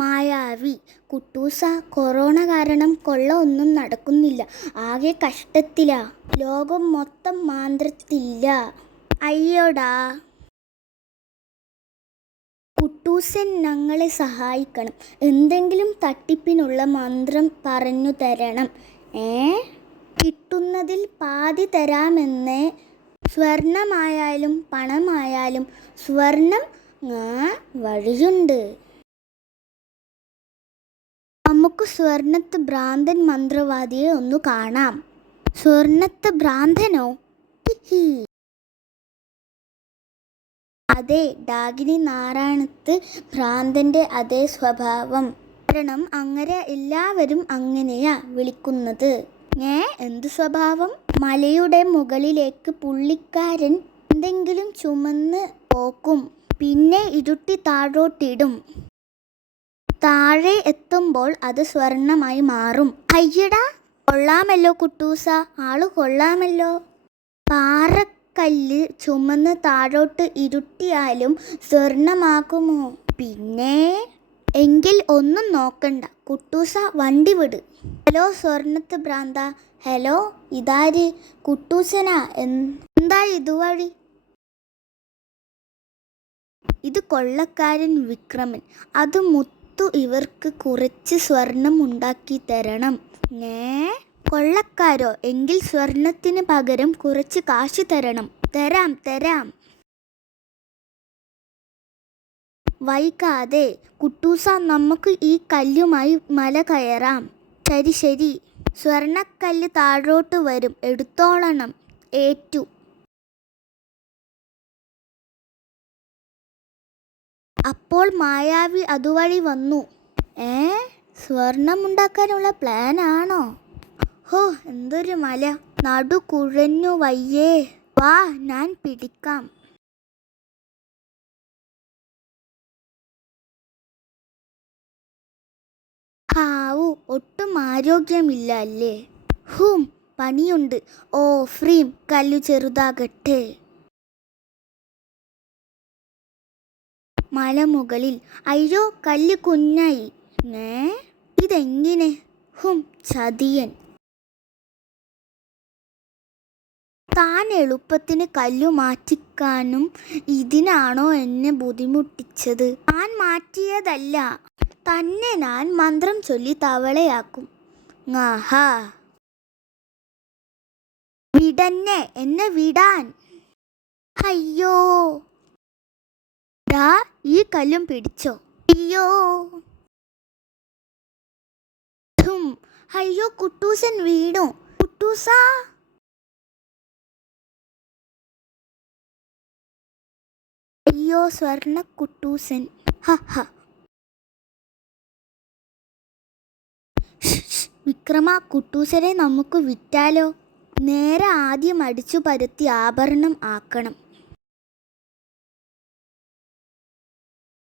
മായാവി: Kuttoosa, corona കാരണം കൊള്ള ഒന്നും നടക്കുന്നില്ല. ആകെ കഷ്ടത്തിലാ. ലോകം മൊത്തം മാന്ദ്രത്തില്ല. അയ്യോടാ. കുട്ടൂസൻ ഞങ്ങളെ സഹായിക്കണം. എന്തെങ്കിലും തട്ടിപ്പിനുള്ള മന്ത്രം പറഞ്ഞു തരണം. കിട്ടുന്നതിൽ പാതി തരാമെന്ന്. സ്വർണമായാലും പണമായാലും. സ്വർണം വഴിയുണ്ട്. നമുക്ക് സ്വർണത്ത് ഭ്രാന്തൻ മന്ത്രവാദിയെ ഒന്നു കാണാം. സ്വർണത്ത് ഭ്രാന്തനോ? അതെ, ഡാകിനി നാരായണത്ത് ഭ്രാന്തന്റെ അതേ സ്വഭാവം. കാരണം അങ്ങനെ എല്ലാവരും അങ്ങനെയാ വിളിക്കുന്നത്. എന്തു സ്വഭാവം? മലയുടെ മുകളിലേക്ക് പുള്ളിക്കാരൻ എന്തെങ്കിലും ചുമന്ന് പോക്കും. പിന്നെ ഇരുട്ടി താഴോട്ടിടും. താഴെ എത്തുമ്പോൾ അത് സ്വർണമായി മാറും. അയ്യടാ, കൊള്ളാമല്ലോ കുട്ടൂസ, ആളു കൊള്ളാമല്ലോ. പാറക്കല്ല് ചുമന്ന് താഴോട്ട് ഇരുട്ടിയാലും സ്വർണമാകുമോ? പിന്നെ. എങ്കിൽ ഒന്നും നോക്കണ്ട കുട്ടൂസ, വണ്ടി വിട്. ഹലോ സ്വർണത്ത് ഭ്രാന്ത. ഹലോ, ഇതാര്? കുട്ടൂസനാ. എന്താ ഇതുവഴി? ഇത് കൊള്ളക്കാരൻ വിക്രമൻ. അത് മുത്തു ഇവർക്ക് കുറച്ച് സ്വർണം ഉണ്ടാക്കി തരണം. കൊള്ളക്കാരോ? എങ്കിൽ സ്വർണത്തിന് പകരം കുറച്ച് കാശ് തരണം. തരാം. വൈകാതെ കുട്ടൂസ, നമുക്ക് ഈ കല്ലുമായി മല കയറാം. ശരി. സ്വർണക്കല്ല് താഴോട്ട് വരും, എടുത്തോളണം. ഏറ്റു. അപ്പോൾ മായാവി അതുവഴി വന്നു. സ്വർണമുണ്ടാക്കാനുള്ള പ്ലാൻ ആണോ? ഹോ, എന്തൊരു മല! നടു കുഴഞ്ഞു വയ്യേ. വാ, ഞാൻ പിടിക്കാം. ഹാവു, ഒട്ടും ആരോഗ്യമില്ല അല്ലേ? പണിയുണ്ട്. ഓ ഫ്രീം, കല്ലു ചെറുതാകട്ടെ. മലമുകളിൽ. അയ്യോ, കല്ല് കുഞ്ഞായി. ഇതെങ്ങനെ? ചതിയൻ. താൻ എളുപ്പത്തിന് കല്ലു മാറ്റിക്കാനും ഇതിനാണോ എന്നെ ബുദ്ധിമുട്ടിച്ചത്? താൻ മാറ്റിയതല്ല. തന്നെ ഞാൻ മന്ത്രം ചൊല്ലി തവളയാക്കും. വിടന്നെ, എന്നെ വിടാൻ. അയ്യോ. ദാ, ഈ കല്ലും പിടിച്ചോ. അയ്യോ. അയ്യോ, കുട്ടൂസൻ വീണു. കുട്ടൂസ. അയ്യോ, സ്വർണ കുട്ടൂസൻ. വിക്രമ, കുട്ടൂസനെ നമുക്ക് വിറ്റാലോ? നേരെ ആദ്യം അടിച്ചു പരത്തി ആഭരണം ആക്കണം.